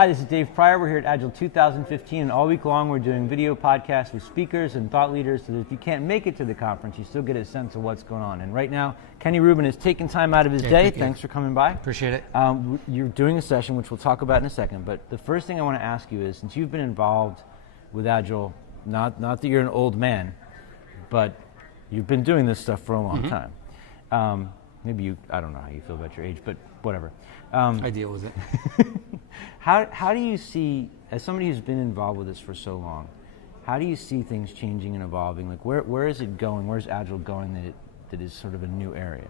Hi, this is Dave Pryor. We're here at Agile 2015, and all week long we're doing video podcasts with speakers and thought leaders so that if you can't make it to the conference, you still get a sense of what's going on. And right now, Kenny Rubin is taking time out of his day. Thanks for coming by. Appreciate it. You're doing a session, which we'll talk about in a second, but the first thing I want to ask you is, since you've been involved with Agile, not that you're an old man, but you've been doing this stuff for a long time. Maybe I don't know how you feel about your age, but whatever. I deal with it. How do you see, as somebody who's been involved with this for so long, how do you see things changing and evolving? Like where is it going? Where's Agile going that is sort of a new area?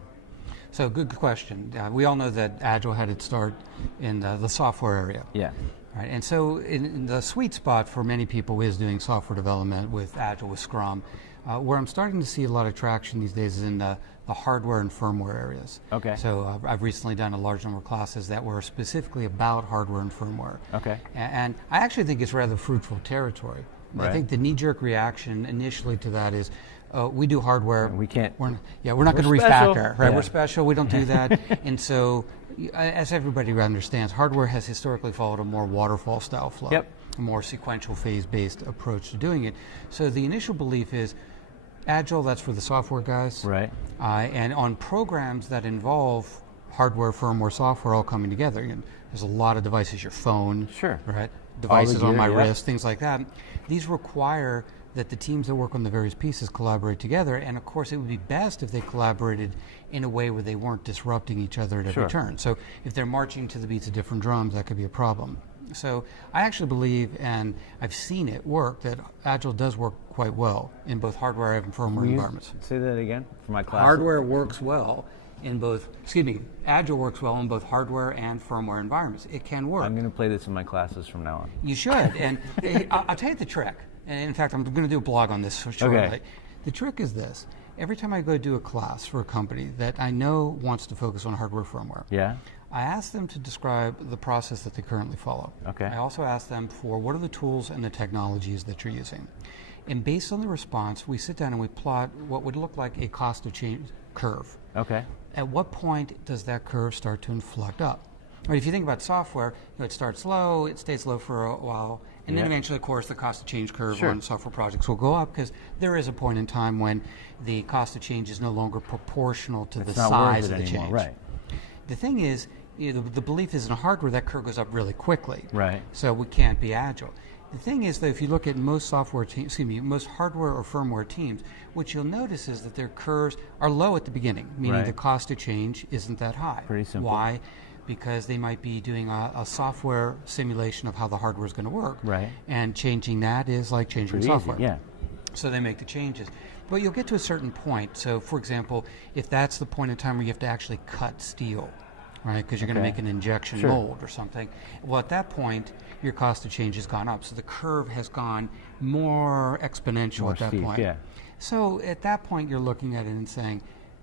So good question. We all know that Agile had its start in the software area. Yeah. Right. And so in the sweet spot for many people is doing software development with Agile, with Scrum. Where I'm starting to see a lot of traction these days is in the hardware and firmware areas. Okay. So I've recently done a large number of classes that were specifically about hardware and firmware. Okay. And I actually think it's rather fruitful territory. Right. I think the knee-jerk reaction initially to that is, we do hardware. We can't. We're not going to refactor, right? Yeah. We're special. We don't do that. And so, as everybody understands, hardware has historically followed a more waterfall style flow. Yep. A more sequential phase-based approach to doing it. So the initial belief is, Agile, that's for the software guys. Right. And on programs that involve hardware, firmware, software all coming together, there's a lot of devices, your phone, sure, right? Devices on my yeah. wrist, things like that. These require that the teams that work on the various pieces collaborate together, and of course it would be best if they collaborated in a way where they weren't disrupting each other at every turn. So if they're marching to the beats of different drums, that could be a problem. So I actually believe, and I've seen it work, that Agile does work quite well in both hardware and firmware environments. Say that again for my class. Hardware works well in both, Agile works well in both hardware and firmware environments. It can work. I'm going to play this in my classes from now on. You should, and I'll tell you the trick. And in fact, I'm going to do a blog on this shortly. Okay. The trick is this. Every time I go do a class for a company that I know wants to focus on hardware firmware, yeah, I ask them to describe the process that they currently follow. Okay. I also ask them for what are the tools and the technologies that you're using. And based on the response, we sit down and we plot what would look like a cost of change curve. Okay. At what point does that curve start to inflect up? Right, if you think about software, it starts low, it stays low for a while, and then eventually, of course, the cost of change curve on software projects will go up because there is a point in time when the cost of change is no longer proportional to the size of the change. Right. The thing is, the belief is in hardware that curve goes up really quickly. Right. So we can't be Agile. The thing is, though, if you look at most software teams, most hardware or firmware teams, what you'll notice is that their curves are low at the beginning, meaning the cost of change isn't that high. Pretty simple. Why? Because they might be doing a software simulation of how the hardware is going to work. Right. And changing that is like changing software. Easy, yeah. So they make the changes. But you'll get to a certain point. So, for example, if that's the point in time where you have to actually cut steel, right, because you're going to make an injection mold or something, well, at that point, your cost of change has gone up. So the curve has gone more exponential at that point. Yeah. So at that point, you're looking at it and saying,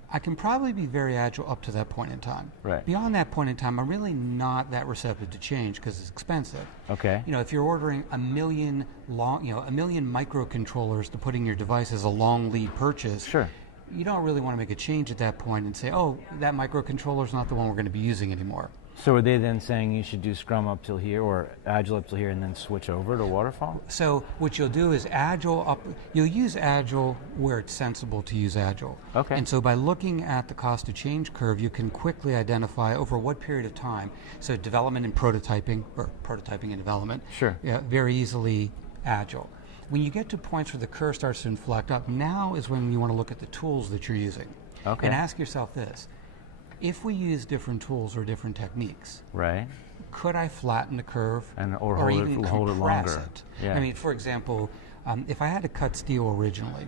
I can probably be very Agile up to that point in time. Right. Beyond that point in time, I'm really not that receptive to change because it's expensive. Okay. If you're ordering a million microcontrollers to put in your device as a long lead purchase, sure, you don't really want to make a change at that point and say, oh, that microcontroller is not the one we're going to be using anymhere. So are they then saying you should do Scrum up till here or Agile up till here and then switch over to Waterfall? So what you'll do is you'll use Agile where it's sensible to use Agile. Okay. And so by looking at the cost of change curve, you can quickly identify over what period of time, so development and prototyping, or prototyping and development, very easily Agile. When you get to points where the curve starts to inflect up, now is when you want to look at the tools that you're using. Okay. And ask yourself this. If we use different tools or different techniques, could I flatten the curve or even compress it? Yeah. I mean, for example, if I had to cut steel originally,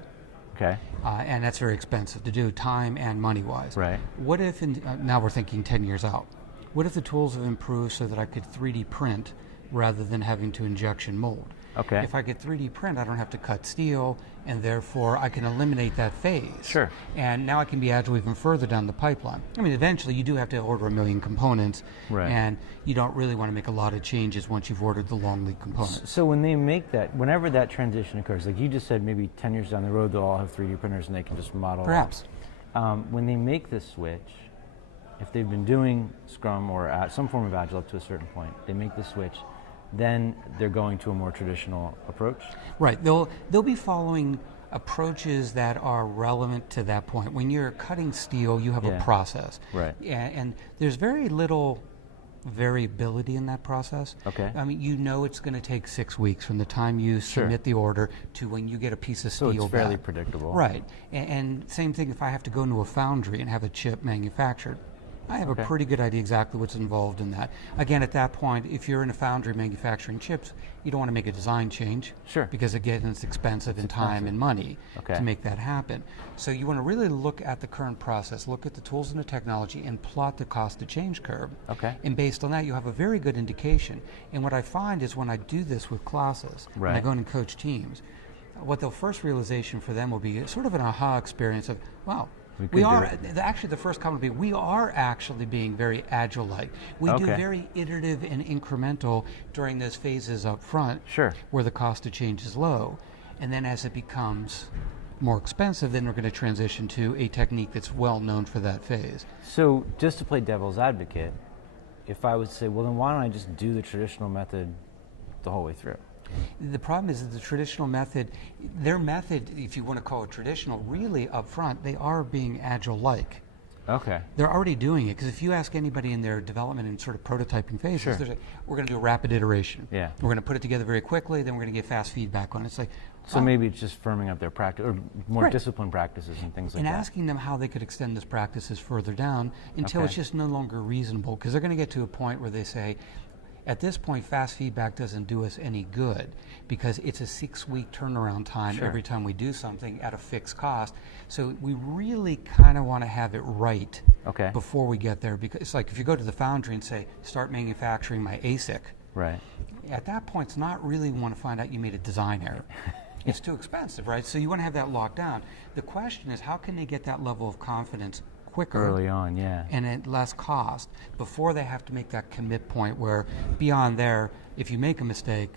and that's very expensive to do, time and money-wise. Right. What if, now we're thinking 10 years out, what if the tools have improved so that I could 3D print rather than having to injection mold? Okay. If I get 3D print, I don't have to cut steel, and therefore I can eliminate that phase. Sure. And now I can be Agile even further down the pipeline. I mean, eventually you do have to order a million components, and you don't really want to make a lot of changes once you've ordered the long lead components. So when they make that, whenever that transition occurs, like you just said, maybe 10 years down the road, they'll all have 3D printers and they can just model. Perhaps. When they make this switch, if they've been doing Scrum or some form of Agile up to a certain point, they make the switch. then they're going to a more traditional approach? Right. They'll be following approaches that are relevant to that point. When you're cutting steel, you have a process. Right. And there's very little variability in that process. Okay. I mean, you know it's going to take 6 weeks from the time you submit the order to when you get a piece of steel So it's fairly back. predictable. Right. And same thing if I have to go into a foundry and have a chip manufactured. I have a pretty good idea exactly what's involved in that. Again, at that point, if you're in a foundry manufacturing chips, you don't want to make a design change. Sure. Because again, it's expensive in time and money to make that happen. So you want to really look at the current process, look at the tools and the technology, and plot the cost to change curve. Okay. And based on that, you have a very good indication. And what I find is when I do this with classes, when I go in and coach teams, what the first realization for them will be sort of an aha experience of, wow, we are actually the first comment will be we are actually being very agile-like. We do very iterative and incremental during those phases up front, where the cost of change is low, and then as it becomes more expensive, then we're going to transition to a technique that's well known for that phase. So just to play devil's advocate, if I would say, well, then why don't I just do the traditional method the whole way through? The problem is that the traditional method, their method, if you want to call it traditional, really up front, they are being agile-like. Okay. They're already doing it, because if you ask anybody in their development and sort of prototyping phases, they're like, we're going to do a rapid iteration. Yeah. We're going to put it together very quickly, then we're going to get fast feedback on it. It's like, so maybe it's just firming up their practice, or more disciplined practices and things like that. And asking them how they could extend those practices further down until it's just no longer reasonable, because they're going to get to a point where they say, at this point, fast feedback doesn't do us any good because it's a 6-week turnaround time every time we do something at a fixed cost. So we really kind of want to have it right before we get there, because it's like if you go to the foundry and say, start manufacturing my ASIC, at that point, it's not really want to find out you made a design error. It's too expensive, right? So you want to have that locked down. The question is, how can they get that level of confidence quicker, early on, and at less cost, before they have to make that commit point where beyond there, if you make a mistake,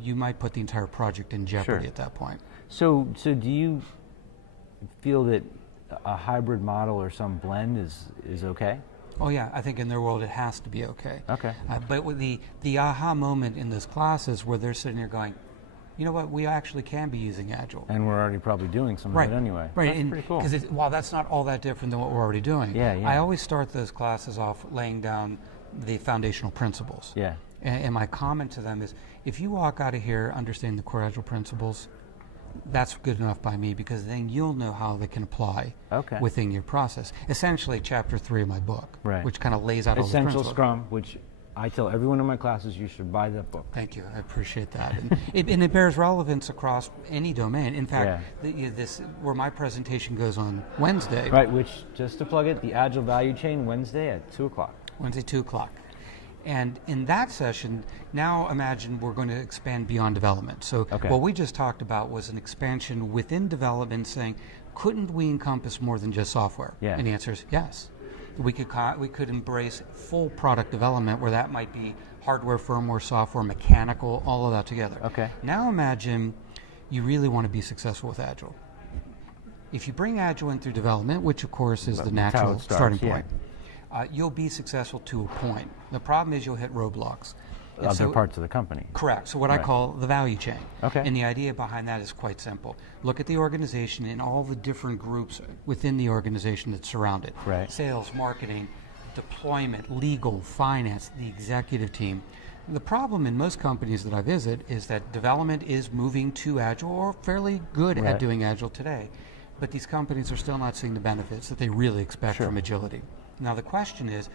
you might put the entire project in jeopardy at that point. So do you feel that a hybrid model or some blend is okay? Oh yeah, I think in their world it has to be okay. Okay. But with the aha moment in those classes where they're sitting there going, you know what, we actually can be using Agile. And we're already probably doing some of it anyway. Right, That's pretty cool. Because while that's not all that different than what we're already doing, I always start those classes off laying down the foundational principles. Yeah. And my comment to them is, if you walk out of here understanding the core Agile principles, that's good enough by me, because then you'll know how they can apply within your process. Essentially, chapter 3 of my book, which kind of lays out all the principles. Essential Scrum, which I tell everyone in my classes, you should buy that book. Thank you. I appreciate that. And it bears relevance across any domain. In fact, this where my presentation goes on Wednesday. Right, which, just to plug it, the Agile Value Chain, Wednesday at 2 o'clock. Wednesday, 2 o'clock. And in that session, now imagine we're going to expand beyond development. So what we just talked about was an expansion within development, saying, couldn't we encompass more than just software? Yeah. And the answer is yes. We could embrace full product development, where that might be hardware, firmware, software, mechanical, all of that together. Okay. Now imagine you really want to be successful with Agile. If you bring Agile in through development, which of course is the natural starting point, you'll be successful to a point. The problem is you'll hit roadblocks. Other parts of the company. Correct. So what I call the value chain. Okay. And the idea behind that is quite simple. Look at the organization and all the different groups within the organization that surround it. Right. Sales, marketing, deployment, legal, finance, the executive team. The problem in most companies that I visit is that development is moving to Agile, or fairly good at doing Agile today. But these companies are still not seeing the benefits that they really expect from agility. Now the question is,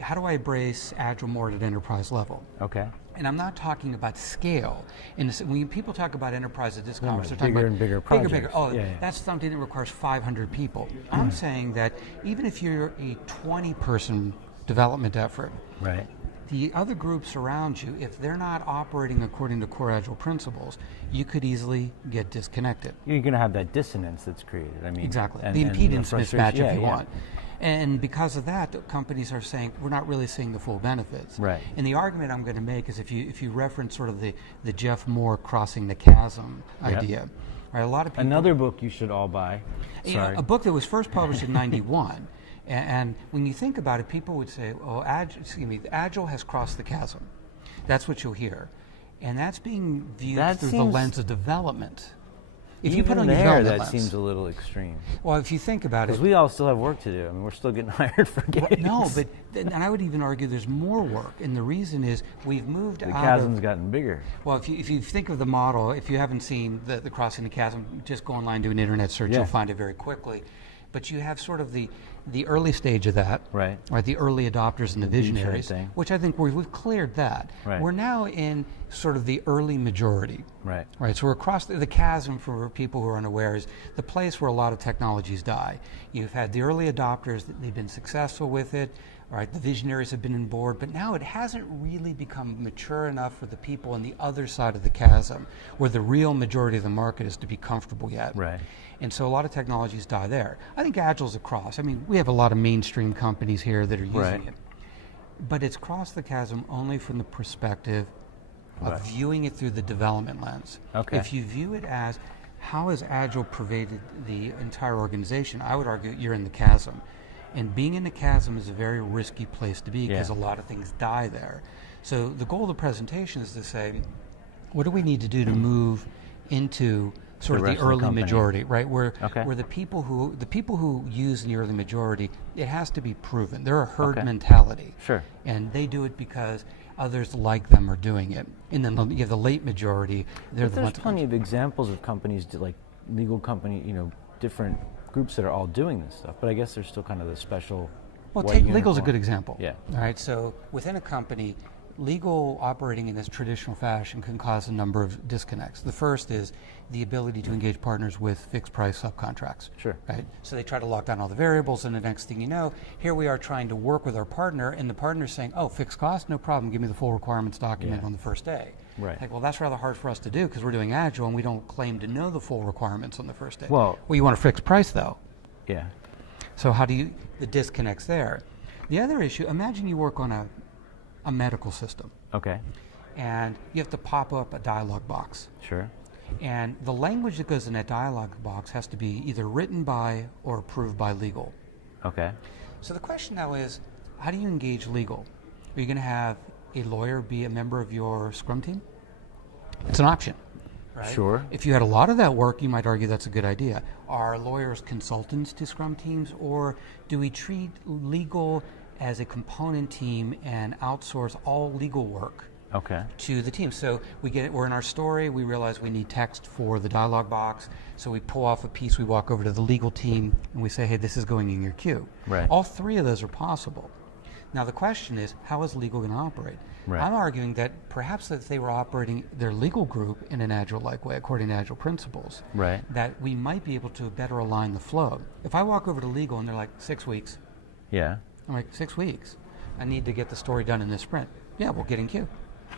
how do I embrace Agile more at an enterprise level? Okay. And I'm not talking about scale. And when people talk about enterprise at this conference, they're talking bigger about and bigger projects. Bigger. Oh, that's something that requires 500 people. I'm saying that even if you're a 20-person development effort, the other groups around you, if they're not operating according to core Agile principles, you could easily get disconnected. You're going to have that dissonance that's created. I mean, exactly. The impedance mismatch, if you want. And because of that, companies are saying, we're not really seeing the full benefits. Right. And the argument I'm going to make is if you reference sort of the Jeff Moore crossing the chasm idea, right? A lot of people. Another book you should all buy. A book that was first published in '91. And when you think about it, people would say, oh, Agile has crossed the chasm. That's what you'll hear. And that's being viewed That through the seems- lens of development. If Even you put on your there, development that lens, seems a little extreme. well, if you think about it, Because we all still have work to do. I mean, we're still getting hired for games. no, but and I would even argue there's more work, and the reason is we've moved The out chasm's of. gotten bigger. Well, if you think of the model, if you haven't seen the Crossing the Chasm, just go online, do an internet search, Yeah. you'll find it very quickly. But you have sort of the early stage of that, Right. The early adopters and the visionaries, thing. which I think we've cleared that. Right. We're now in sort of the early majority. Right. Right, so we're across the chasm, for people who are unaware, is the place where a lot of technologies die. You've had the early adopters, they've been successful with it, right? The visionaries have been on board, but now it hasn't really become mature enough for the people on the other side of the chasm, where the real majority of the market is to be comfortable yet. Right. And so a lot of technologies die there. I think Agile's across. I mean, we have a lot of mainstream companies here that are using Right. it. But it's crossed the chasm only from the perspective of Right. viewing it through the development lens. Okay. If you view it as how has Agile pervaded the entire organization, I would argue you're in the chasm. And being in the chasm is a very risky place to be because Yeah. a lot of things die there. So the goal of the presentation is to say, what do we need to do to move into sort The of rest the of the early company. majority, right? Where Okay. the people who use in the early majority, it has to be proven. They're a herd Okay. mentality. Sure. And they do it because others like them are doing it. And then you have the late majority. They're But the there's ones. plenty of examples of companies, like legal company, different groups that are all doing this stuff. But I guess there's still kind of the special. Well, white take legal's a unicorn. good example. Yeah. All right. So within a company, legal operating in this traditional fashion can cause a number of disconnects. The first is the ability to engage partners with fixed price subcontracts. Sure. Right. So they try to lock down all the variables, and the next thing you know, here we are trying to work with our partner, and the partner's saying, "Oh, fixed cost, no problem. Give me the full requirements document Yeah. on the first day." Right. Like, well, that's rather hard for us to do because we're doing Agile and we don't claim to know the full requirements on the first day. Well- you want a fixed price though. Yeah. So how do you, the disconnects there. The other issue, imagine you work on a medical system Okay. and you have to pop up a dialog box. Sure. And the language that goes in that dialog box has to be either written by or approved by legal. Okay. So the question now is, how do you engage legal? Are you going to have a lawyer be a member of your Scrum team? It's an option. Right? Sure. If you had a lot of that work, you might argue that's a good idea. Are lawyers consultants to Scrum teams, or do we treat legal as a component team and outsource all legal work Okay. to the team? So we're in our story, we realize we need text for the dialog box, so we pull off a piece, we walk over to the legal team, and we say, hey, this is going in your queue. Right. All three of those are possible. Now the question is, how is legal going to operate? Right. I'm arguing that perhaps if they were operating their legal group in an Agile-like way, according to Agile principles, Right. that we might be able to better align the flow. If I walk over to legal and they're like, 6 weeks, Yeah. I'm like, 6 weeks? I need to get the story done in this sprint. Yeah, we'll get in queue.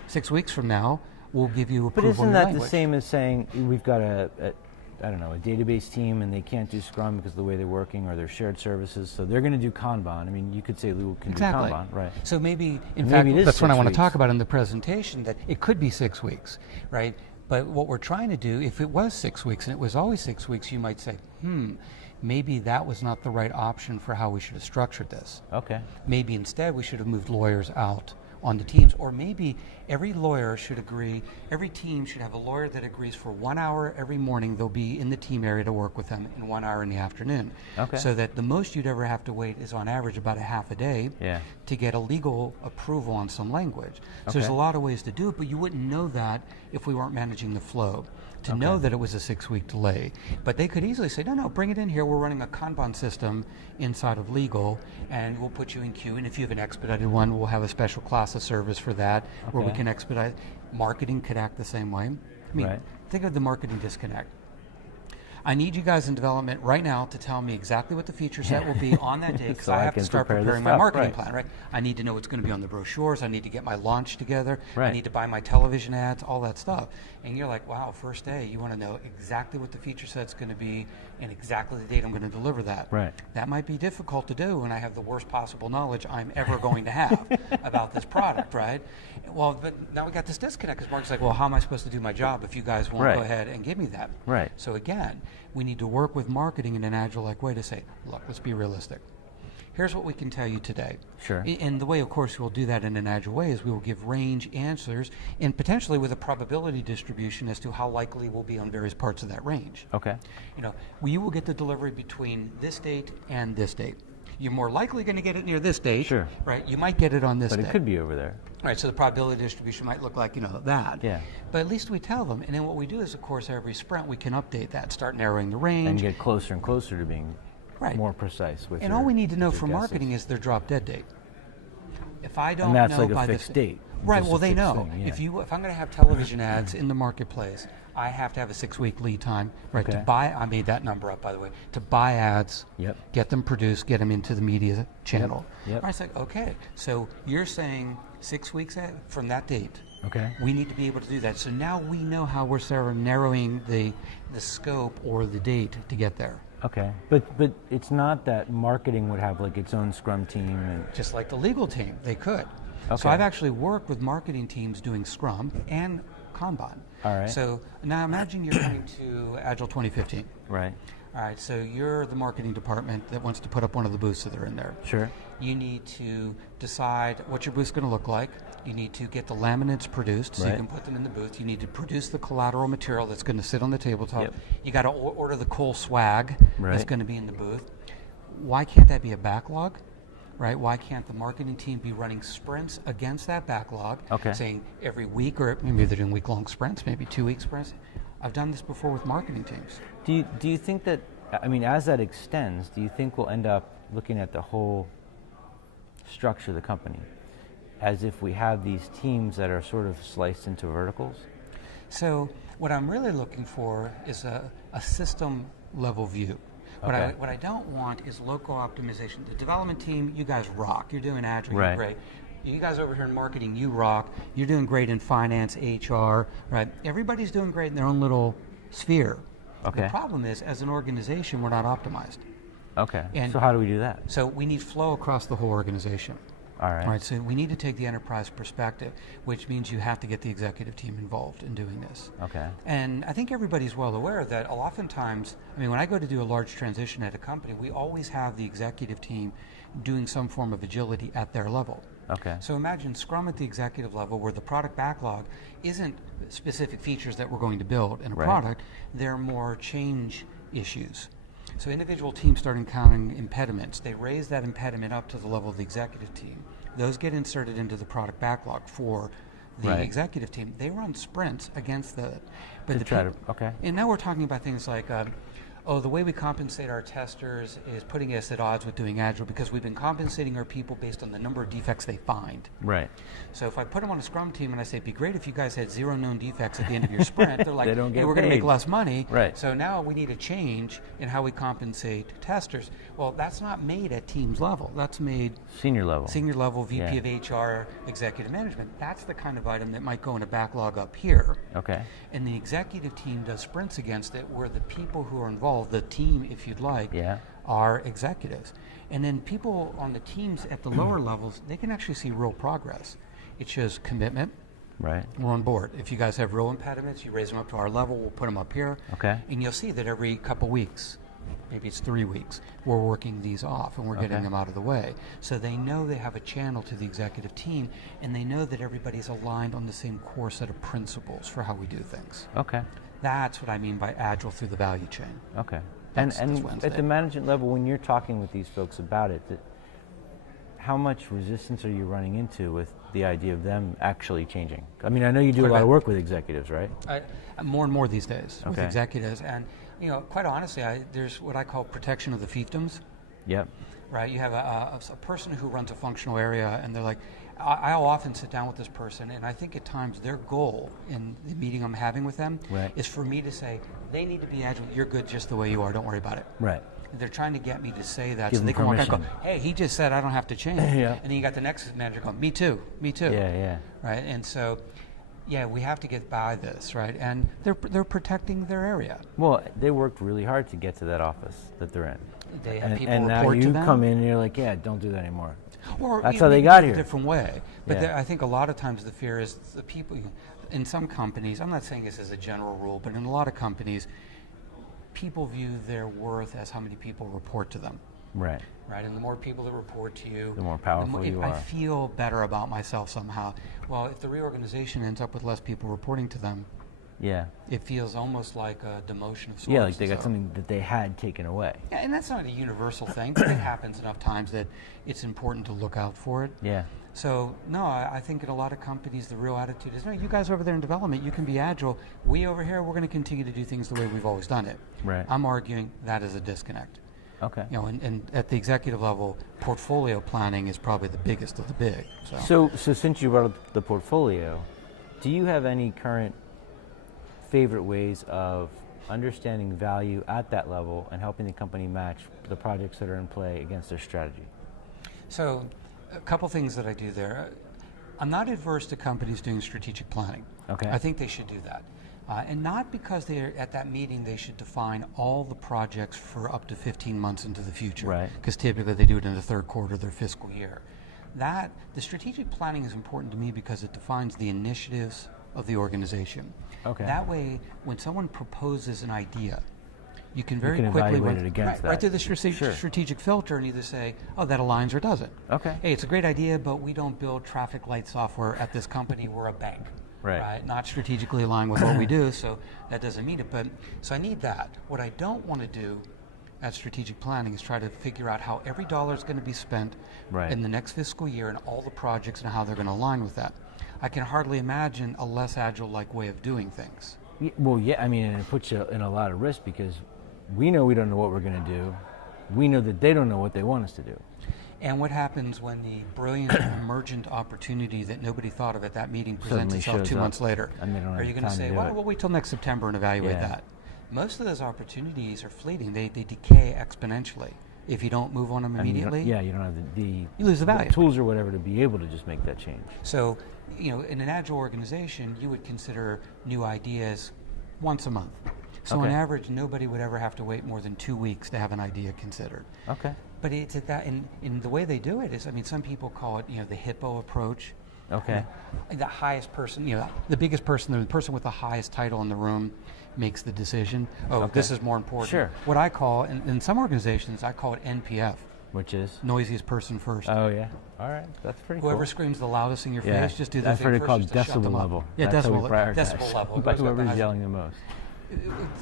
6 weeks from now, we'll give you But approval isn't on your that language. the same as saying we've got a database team and they can't do Scrum because of the way they're working or their shared services, so they're going to do Kanban. I mean, you could say legal can Exactly. do Kanban, right? So maybe, in Maybe fact, it is that's what I 6 want to weeks. talk about in the presentation, that it could be 6 weeks, right? But what we're trying to do, if it was 6 weeks and it was always 6 weeks, you might say, maybe that was not the right option for how we should have structured this. Okay. Maybe instead we should have moved lawyers out on the teams, or maybe every lawyer should agree, every team should have a lawyer that agrees for 1 hour every morning they'll be in the team area to work with them, and 1 hour in the afternoon. Okay. So that the most you'd ever have to wait is on average about a half a day Yeah. to get a legal approval on some language. So there's a Okay. lot of ways to do it, but you wouldn't know that if we weren't managing the flow. To know that it was a 6-week delay. But they could easily say, no, bring it in here. We're running a Kanban system inside of legal, and we'll put you in queue. And if you have an expedited one, we'll have a special class of service for that, where we Okay. can expedite. Marketing could act the same way. I mean, Right. think of the marketing disconnect. I need you guys in development right now to tell me exactly what the feature set will be on that day, because So I I have to can start prepare the preparing my stuff, marketing right. plan, right? I need to know what's going to be on the brochures. I need to get my launch together. I Right. need to buy my television ads, all that stuff. And you're like, wow, first day, you want to know exactly what the feature set's going to be and exactly the date I'm going to deliver that. Right. That might be difficult to do when I have the worst possible knowledge I'm ever going to have about this product, right? Well, but now we got this disconnect because Mark's like, well, how am I supposed to do my job if you guys won't Right. go ahead and give me that? Right. So again, we need to work with marketing in an Agile-like way to say, look, let's be realistic. here's what we can tell you today. Sure. And the way, of course, we'll do that in an Agile way is we will give range answers and potentially with a probability distribution as to how likely we'll be on various parts of that range. Okay. You will get the delivery between this date and this date. You're more likely going to get it near this date. Sure. Right? You might get it on this But date. it could be over there. Right, so the probability distribution might look like, that. Yeah. But at least we tell them. And then what we do is, of course, every sprint we can update that, start narrowing the range. And get closer and closer to being more precise with And all we need to know for marketing is their drop dead date. If I don't and that's know like by a fixed date. Right, Just well a they fixed know. thing, yeah. If I'm going to have television ads in the marketplace, I have to have a 6-week lead time, right? Okay. To buy, I made that number up by the way, to buy ads, get them produced, get them into the media channel. Yep. I was like, okay, so you're saying 6 weeks from that date. Okay. We need to be able to do that. So now we know how we're sort of narrowing the scope or the date to get there. Okay, but it's not that marketing would have like its own Scrum team and just like the legal team, they could. Okay. So I've actually worked with marketing teams doing Scrum and Kanban. All right. So now imagine you're coming to Agile 2015. Right. All right, so you're the marketing department that wants to put up one of the booths that are in there. Sure. You need to decide what your booth's going to look like. You need to get the laminates produced so you can put them in the booth. You need to produce the collateral material that's going to sit on the tabletop. Yep. You got to order the cool swag Right. that's going to be in the booth. Why can't that be a backlog? Right? Why can't the marketing team be running sprints against that backlog? Okay. Saying every week, or maybe they're doing week-long sprints, maybe 2-week sprints. I've done this before with marketing teams. Do you think that, as that extends, do you think we'll end up looking at the whole structure of the company as if we have these teams that are sort of sliced into verticals? So what I'm really looking for is a system level view. What I don't want is local optimization. The development team, you guys rock. You're doing Agile, you're great. You guys over here in marketing, you rock. You're doing great in finance, HR, right? Everybody's doing great in their own little sphere. Okay. The problem is, as an organization, we're not optimized. Okay. And so how do we do that? So we need flow across the whole organization. All right. All right, so we need to take the enterprise perspective, which means you have to get the executive team involved in doing this. Okay. And I think everybody's well aware that oftentimes, when I go to do a large transition at a company, we always have the executive team doing some form of agility at their level. Okay. So imagine Scrum at the executive level where the product backlog isn't specific features that we're going to build in a product, they're more change issues. So individual teams start encountering impediments. They raise that impediment up to the level of the executive team. Those get inserted into the product backlog for the executive team. They run sprints against that. But and now we're talking about things like, the way we compensate our testers is putting us at odds with doing Agile because we've been compensating our people based on the number of defects they find. Right. So if I put them on a Scrum team and I say, it'd be great if you guys had 0 known defects at the end of your sprint, they're like, they don't get hey, we're going to paid. make less money. Right. So now we need a change in how we compensate testers. Well, that's not made at teams level. That's made Senior level, VP of HR, executive management. That's the kind of item that might go in a backlog up here. Okay. And the executive team does sprints against it where the people who are involved, the team, if you'd like, are executives. And then people on the teams at the lower levels, they can actually see real progress. It shows commitment. Right. We're on board. If you guys have real impediments, you raise them up to our level, we'll put them up here. Okay. And you'll see that every couple weeks, maybe it's 3 weeks, we're working these off and we're getting them out of the way. So they know they have a channel to the executive team and they know that everybody's aligned on the same core set of principles for how we do things. Okay. That's what I mean by Agile through the value chain. Okay. That's And Wednesday. at the management level, when you're talking with these folks about it, how much resistance are you running into with the idea of them actually changing? I know you do a lot of work with executives, right? More and more these days with executives. And quite honestly, there's what I call protection of the fiefdoms. Yep. Right, you have a person who runs a functional area, and they're like, I'll often sit down with this person, and I think at times their goal in the meeting I'm having with them is for me to say, they need to be Agile, you're good just the way you are, don't worry about it. Right. And they're trying to get me to say that Give so they can permission. walk out and go, hey, he just said I don't have to change. And then you got the next manager going, me too. Yeah. Right, and so, we have to get by this, right? And they're protecting their area. Well, they worked really hard to get to that office that they're in. They have people and now report to you them. come in and you're like, don't do that anymore. Or that's how they got here. A different way. But I think a lot of times the fear is the people, in some companies, I'm not saying this as a general rule, but in a lot of companies, people view their worth as how many people report to them. Right. Right, and the more people that report to you, The more powerful you I are. feel better about myself somehow. Well, if the reorganization ends up with less people reporting to them, Yeah. it feels almost like a demotion of sorts. Yeah, like they got So- something that they had taken away. Yeah, and that's not a universal thing, but it happens enough times that it's important to look out for it. Yeah. So, no, I think in a lot of companies, the real attitude is, no, you guys over there in development, you can be agile. We over here, we're going to continue to do things the way we've always done it. Right. I'm arguing that is a disconnect. Okay. You know, and at the executive level, portfolio planning is probably the biggest of the big. So since you brought up the portfolio, do you have any current favorite ways of understanding value at that level and helping the company match the projects that are in play against their strategy? So, a couple things that I do there. I'm not adverse to companies doing strategic planning. Okay. I think they should do that. And not because they're at that meeting they should define all the projects for up to 15 months into the future. Right. Because typically they do it in the third quarter of their fiscal year. The strategic planning is important to me because it defines the initiatives of the organization. Okay. That way, when someone proposes an idea, you can very can quickly evaluate it against that. right through the strategic filter and either say, oh, that aligns or doesn't. Okay. Hey, it's a great idea, but we don't build traffic light software at this company. We're a bank. Right. Not strategically aligned with what we do, so that doesn't meet it. But so I need that. What I don't want to do at strategic planning is try to figure out how every dollar is going to be spent Right. in the next fiscal year and all the projects and how they're going to align with that. I can hardly imagine a less agile-like way of doing things. Well, yeah, I mean, and it puts you in a lot of risk because we know we don't know what we're going to do. We know that they don't know what they want us to do. And what happens when the brilliant emergent opportunity that nobody thought of at that meeting presents Suddenly itself shows 2 up, months later? and they don't Are have you going to time to say, do well, it. we'll wait till next September and evaluate Yeah. that? Most of those opportunities are fleeting. They decay exponentially. If you don't move on them I mean, immediately, you don't have you lose the value. tools or whatever to be able to just make that change. So, in an agile organization, you would consider new ideas once a month. So on Okay. average, nobody would ever have to wait more than 2 weeks to have an idea considered. Okay. But it's at that, in the way they do it is, some people call it, the hippo approach. Okay. The highest person, the biggest person, the person with the highest title in the room makes the decision. Oh, Okay. this is more important. Sure. What I call, in some organizations, I call it NPF, Which is? noisiest person first. Oh, yeah. All right. That's pretty Whoever could screams the loudest in your Yeah. face, just do that I've thing heard it first called just to shut them decibel up. level. Yeah, That's how we decibel prioritize. level. By goes up the whoever's highest. yelling the most.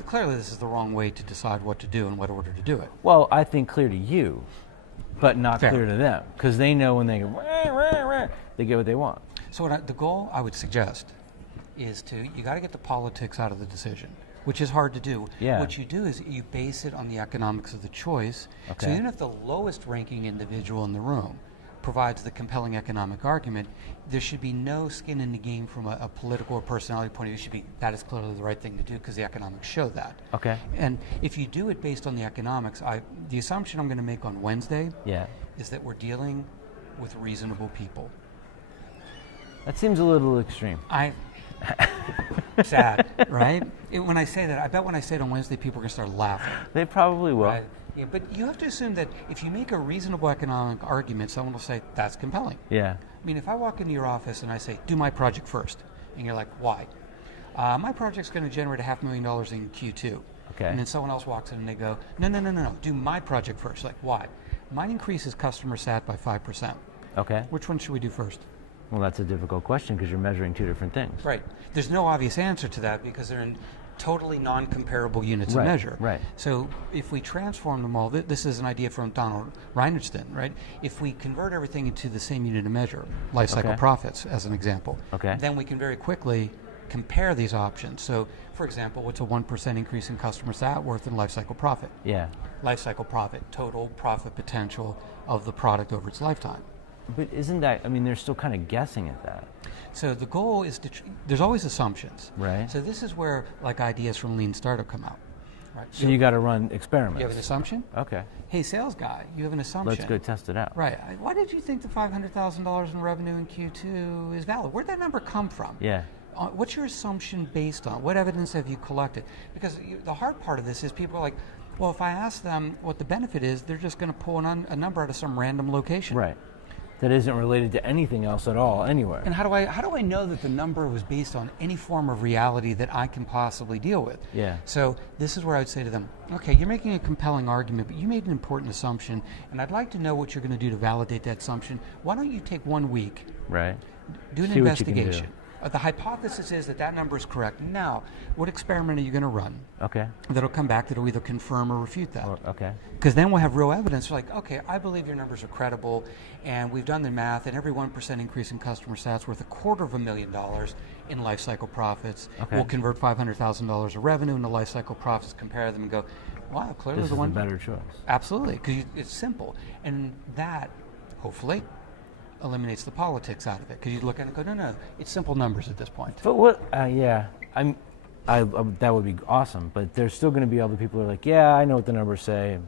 Clearly, this is the wrong way to decide what to do and what order to do it. Well, I think clear to you, but not Fair. clear to them, because they know when they go, "Wah, wah, wah," they get what they want. So the goal I would suggest is you got to get the politics out of the decision, which is hard to do. Yeah. What you do is you base it on the economics of the choice. So Okay. even if the lowest ranking individual in the room provides the compelling economic argument, there should be no skin in the game from a political or personality point of view. It should be, that is clearly the right thing to do because the economics show that. Okay. And if you do it based on the economics, the assumption I'm going to make on Wednesday Yeah. is that we're dealing with reasonable people. That seems a little extreme. Sad, right? When I say that, I bet when I say it on Wednesday, people are going to start laughing. They probably will. Right? Yeah, but you have to assume that if you make a reasonable economic argument, someone will say, that's compelling. Yeah. I mean, if I walk into your office and I say, do my project first, and you're like, why? My project's going to generate $500,000 in Q2. Okay. And then someone else walks in and they go, no, do my project first. Like, why? Mine increases customer sat by 5%. Okay. Which one should we do first? Well, that's a difficult question because you're measuring two different things. Right. There's no obvious answer to that because they're in totally non-comparable units Right, of measure. right. So if we transform them all, this is an idea from Donald Reinertsen, right? If we convert everything into the same unit of measure, life cycle Okay. profits as an example, Okay. then we can very quickly compare these options. So, for example, what's a 1% increase in customer sat worth in life cycle profit? Yeah. Life cycle profit, total profit potential of the product over its lifetime. But isn't that, I mean, they're still kind of guessing at that. So the goal is there's always assumptions. Right. So this is where like ideas from Lean Startup come out. Right. So you got to run experiments. You have an assumption? Okay. Hey, sales guy, you have an assumption. Let's go test it out. Right. Why did you think the $500,000 in revenue in Q2 is valid? Where'd that number come from? Yeah. What's your assumption based on? What evidence have you collected? Because the hard part of this is people are like, well, if I ask them what the benefit is, they're just going to pull a number out of some random location. Right. that isn't related to anything else at all anywhere. And how do I know that the number was based on any form of reality that I can possibly deal with? Yeah. So this is where I would say to them, okay, you're making a compelling argument, but you made an important assumption, and I'd like to know what you're going to do to validate that assumption. Why don't you take 1 week, Right. do an See what you can do. investigation? The hypothesis is that number is correct. Now, what experiment are you going to run Okay. that'll come back that'll either confirm or refute that? Okay. Because then we'll have real evidence like, okay, I believe your numbers are credible, and we've done the math, and every 1% increase in customer stats worth $250,000 in life cycle profits. Okay. We'll convert $500,000 of revenue into life cycle profits, compare them, and go, wow, clearly This the is one a better choice. Absolutely, because it's simple, and that hopefully eliminates the politics out of it. Because you look at it and go, no, it's simple numbers at this point. But what? Yeah, that would be awesome. But there's still going to be other people who are like, yeah, I know what the numbers say.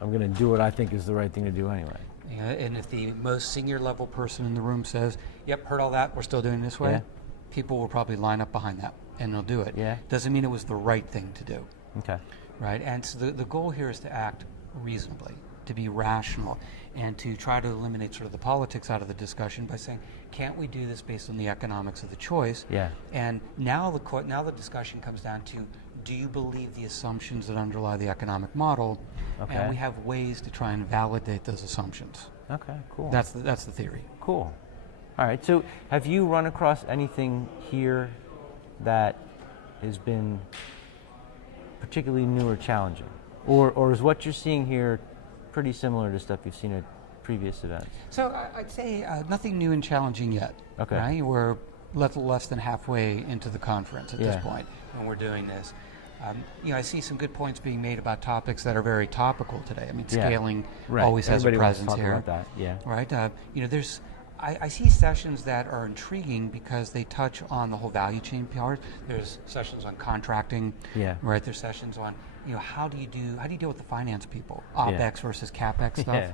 I'm going to do what I think is the right thing to do anyway. Yeah, and if the most senior level person in the room says, yep, heard all that, we're still doing it this way, people will probably line up behind that and they'll do it. Yeah. Doesn't mean it was the right thing to do. Okay. Right? And so the goal here is to act reasonably, to be rational, and to try to eliminate sort of the politics out of the discussion by saying, can't we do this based on the economics of the choice? Yeah. And now the discussion comes down to, do you believe the assumptions that underlie the economic model? Okay. And we have ways to try and validate those assumptions. Okay, cool. That's the theory. Cool. All right, so have you run across anything here that has been particularly new or challenging? Or is what you're seeing here pretty similar to stuff you've seen at previous events? So I'd say nothing new and challenging yet. Okay. Right? We're little less than halfway into the conference at this point when we're doing this. I see some good points being made about topics that are very topical today. I mean, scaling always has a presence here. About that. Yeah. Right? I see sessions that are intriguing because they touch on the whole value chain part. There's sessions on contracting. Yeah. Right. There's sessions on how do you deal with the finance people, OpEx versus CapEx stuff. Yeah.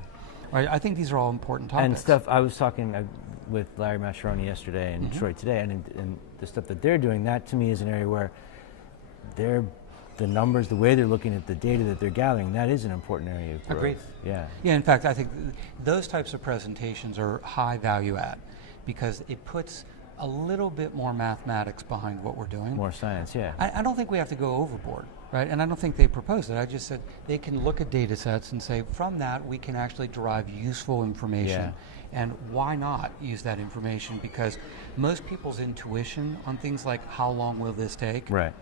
Right. I think these are all important topics. And stuff. I was talking with Larry Mascheroni yesterday and Troy today, and the stuff that they're doing. That to me is an area where the numbers, the way they're looking at the data that they're gathering, that is an important area of growth. Agreed. Yeah. Yeah, in fact, I think those types of presentations are high value add because it puts a little bit more mathematics behind what we're doing. More science, yeah. I don't think we have to go overboard, right? And I don't think they proposed it. I just said they can look at data sets and say, from that, we can actually derive useful information. Yeah. And why not use that information? Because most people's intuition on things like how long will this take Right.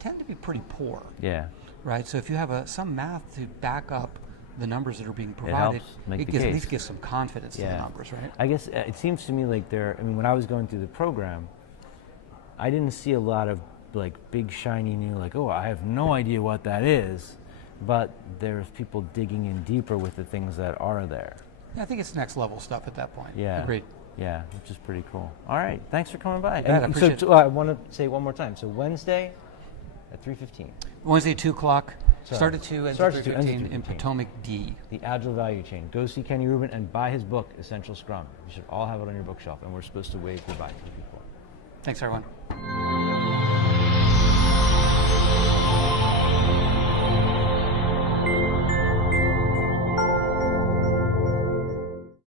Tend to be pretty poor. Yeah. Right, so if you have some math to back up the numbers that are being provided, at least gives some confidence to the numbers, right? I guess it seems to me like when I was going through the program, I didn't see a lot of like big shiny new, like, oh, I have no idea what that is, but there's people digging in deeper with the things that are there. Yeah, I think it's next level stuff at that point. Yeah. Agreed. Yeah, which is pretty cool. All right, thanks for coming by. I appreciate it. I want to say one more time. So Wednesday at 3:15. Wednesday at 2 o'clock. Sorry. Start at 2 and Starts at 2, 3:15 ends at in 3:15. Potomac D. The Agile Value Chain. Go see Kenny Rubin and buy his book, Essential Scrum. You should all have it on your bookshelf, and we're supposed to wave goodbye to people. Thanks, everyone.